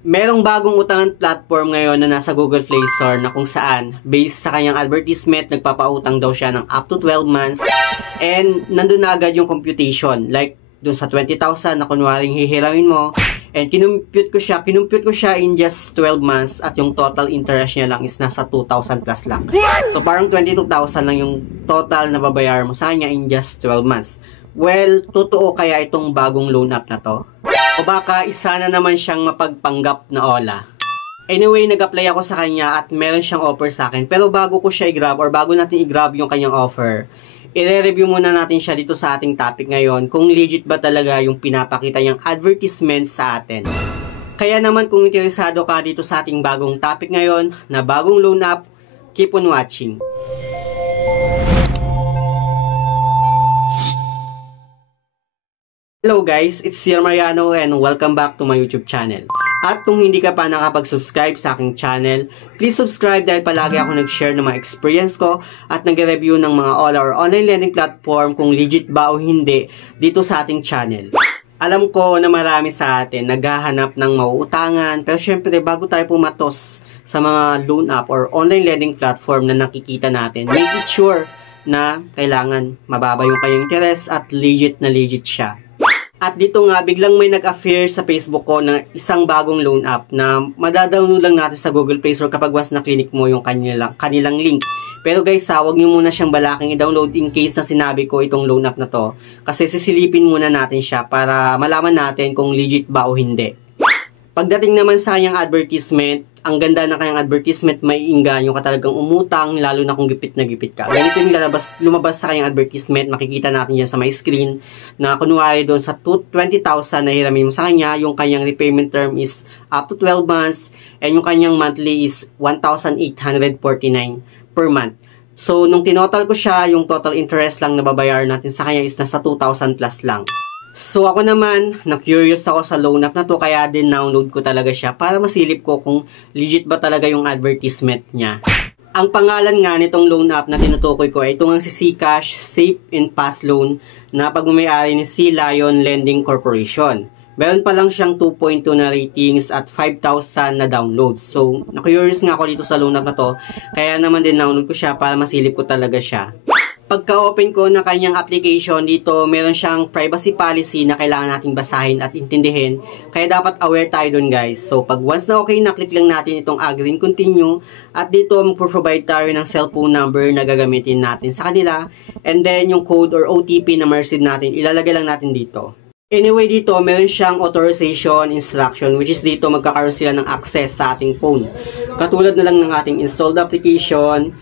Merong bagong utangan platform ngayon na nasa Google Play Store na kung saan, based sa kanyang advertisement, nagpapautang daw siya ng up to 12 months and nandun na agad yung computation. Like, dun sa 20,000 na kunwaring hihiramin mo and kinumpute ko siya in just 12 months at yung total interest niya lang is nasa 2,000 plus lang. So, parang 22,000 lang yung total na babayar mo sa kanya in just 12 months. Well, totoo kaya itong bagong loan app na to? O baka isa na naman siyang mapagpanggap na ola. Anyway, nag-apply ako sa kanya at meron siyang offer sa akin. Pero bago ko siya i-grab or bago natin i-grab yung kanyang offer, i-review muna natin siya dito sa ating topic ngayon kung legit ba talaga yung pinapakita niyang advertisement sa atin. Kaya naman kung interesado ka dito sa ating bagong topic ngayon na bagong loan app, keep on watching. Hello guys, it's Sir Mariano and welcome back to my YouTube channel. At kung hindi ka pa nakapag-subscribe sa aking channel, please subscribe dahil palagi ako nag-share ng mga experience ko at nag-review ng mga online lending platform kung legit ba o hindi dito sa ating channel. Alam ko na marami sa atin naghahanap ng mauutangan, pero syempre bago tayo pumatos sa mga loan app or online lending platform na nakikita natin, make it sure na kailangan mababa yung kanyang interest at legit siya. At dito nga, biglang may nag-appear sa Facebook ko na isang bagong loan app na madadownload lang natin sa Google Play Store kapag once na-click mo yung kanilang link. Pero guys, huwag nyo muna siyang balaking i-download in case na sinabi ko itong loan app na to. Kasi sisilipin muna natin siya para malaman natin kung legit ba o hindi. Pagdating naman sa kanyang advertisement, ang ganda ng kanyang advertisement, may inganyo ka talagang umutang, lalo na kung gipit na gipit ka. Ganito yung lumabas sa kanyang advertisement, makikita natin yan sa my screen, na kunwari doon sa 20,000 na hiramin mo sa kanya, yung kanyang repayment term is up to 12 months, and yung kanyang monthly is 1,849 per month. So, nung tinotal ko siya, yung total interest lang na babayar natin sa kanya is nasa 2,000 plus lang. So ako naman, na-curious ako sa loan app na to kaya din download ko talaga siya para masilip ko kung legit ba talaga yung advertisement niya. Ang pangalan nga nitong loan app na tinutukoy ko ay itong si Ccash Safe and Fast Loan na pagmamayari ni Sea Lion Lending Corporation. Meron pa lang siyang 2.2 na ratings at 5,000 na downloads. So, na-curious nga ako dito sa loan app na to kaya naman din download ko siya para masilip ko talaga siya. Pagka-open ko ng kanyang application dito, meron siyang privacy policy na kailangan nating basahin at intindihin. Kaya dapat aware tayo dun guys. So pag once na okay, na-click lang natin itong agree and continue. At dito mag-provide tayo ng cellphone number na gagamitin natin sa kanila. And then yung code or OTP na ma-receive natin, ilalagay lang natin dito. Anyway dito, meron siyang authorization instruction which is dito magkakaroon sila ng access sa ating phone. Katulad na lang ng ating installed application,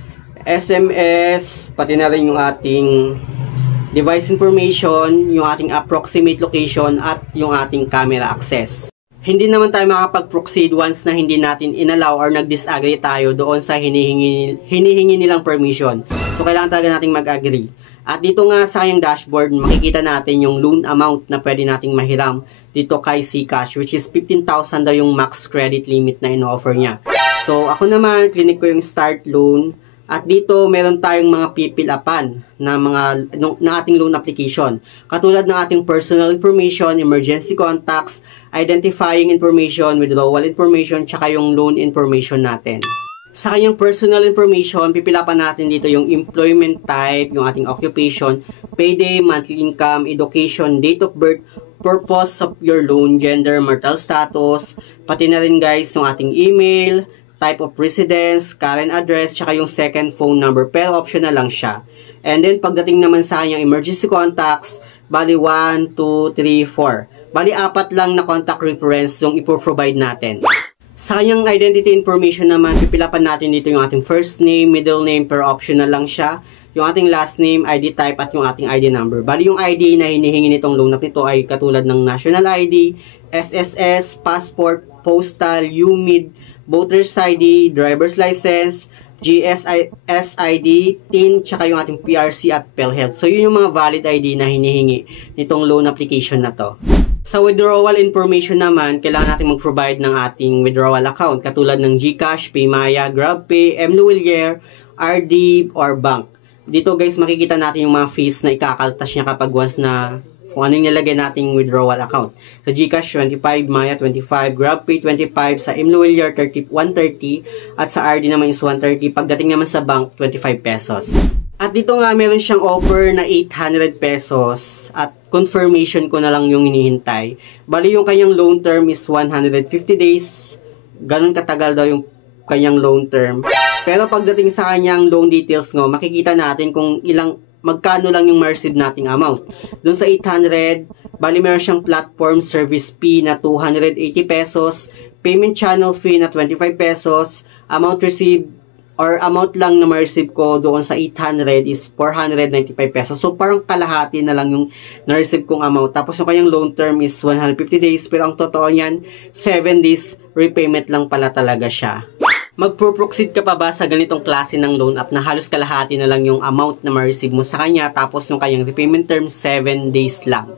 SMS, pati na rin yung ating device information, yung ating approximate location, at yung ating camera access. Hindi naman tayo makapag-proceed once na hindi natin inallow or nag-disagree tayo doon sa hinihingi nilang permission. So, kailangan talaga nating mag-agree. At dito nga sa kanyang dashboard, makikita natin yung loan amount na pwede nating mahiram dito kay Ccash, which is 15,000 daw yung max credit limit na ino-offer niya. So, ako naman, clinic ko yung start loan. At dito, meron tayong mga pipilapan na ating loan application. Katulad ng ating personal information, emergency contacts, identifying information, withdrawal information, tsaka yung loan information natin. Sa kanyang personal information, pipilapan natin dito yung employment type, yung ating occupation, payday, monthly income, education, date of birth, purpose of your loan, gender, marital status, pati na rin guys yung ating email, type of residence, current address, tsaka yung second phone number, pero optional lang siya. And then, pagdating naman sa kanyang emergency contacts, bali 1, 2, 3, 4. Bali, 4 lang na contact reference yung ipoprovide natin. Sa kanyang identity information naman, pipilapan natin dito yung ating first name, middle name, pero optional lang siya. Yung ating last name, ID type, at yung ating ID number. Bali, yung ID na hinihingi nitong loan app nito ay katulad ng national ID, SSS, passport, postal, UMID, voter's ID, driver's license, GSID, TIN, tsaka yung ating PRC at PhilHealth. So, yun yung mga valid ID na hinihingi nitong loan application na to. Sa withdrawal information naman, kailangan natin mag-provide ng ating withdrawal account katulad ng GCash, PayMaya, GrabPay, MLuelier, RD, or bank. Dito guys, makikita natin yung mga fees na ikakaltas niya kapag once na kung ano yung nilagay nating withdrawal account. Sa GCash, 25, Maya, 25, GrabPay, 25, sa Imluwelyar, 130, at sa RD naman is 130. Pagdating naman sa bank, 25 pesos. At dito nga, meron siyang offer na 800 pesos at confirmation ko na lang yung hinihintay. Bali, yung kanyang loan term is 150 days. Ganun katagal daw yung kanyang loan term. Pero pagdating sa kanyang loan details ngo, makikita natin kung magkano lang yung ma-receive nating amount. Doon sa 800, bali meron siyang platform service fee na 280 pesos, payment channel fee na 25 pesos, amount received or amount lang na ma-receive ko doon sa 800 is 495 pesos. So parang kalahati na lang yung na-receive kong amount. Tapos yung kanyang loan term is 150 days, pero ang totoo niyan, 7 days repayment lang pala talaga siya. Magpo-proceed ka pa ba sa ganitong klase ng loan app na halos kalahati na lang yung amount na ma-receive mo sa kanya, tapos yung kanyang repayment term 7 days lang?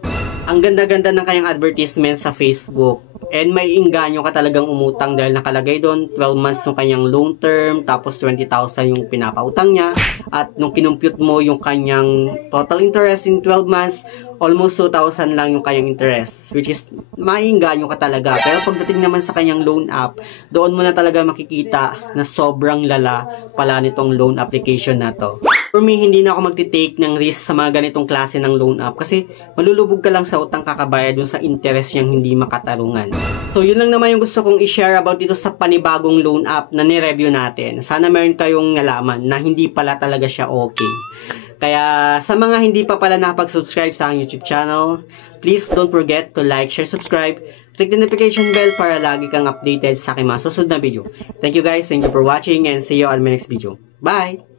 Ang ganda-ganda ng kanyang advertisement sa Facebook, and may inganyo ka talagang umutang dahil nakalagay doon 12 months yung kanyang loan term, tapos 20,000 yung pinapautang niya, at nung kinumpute mo yung kanyang total interest in 12 months, almost 2,000 lang yung kanyang interest, which is maiinganyo ka talaga. Pero pagdating naman sa kanyang loan app, doon mo na talaga makikita na sobrang lala pala nitong loan application na to. For me, hindi na ako magti-take ng risk sa mga ganitong klase ng loan app kasi malulubog ka lang sa utang kakabayad dun sa interest niyang hindi makatarungan. So yun lang naman yung gusto kong i-share about dito sa panibagong loan app na ni-review natin. Sana meron kayong nalaman na hindi pala talaga siya okay. Kaya sa mga hindi pa pala nakapag-subscribe sa aking YouTube channel, please don't forget to like, share, subscribe, click the notification bell para lagi kang updated sa aking mga susunod na video. Thank you guys, thank you for watching, and see you on my next video. Bye!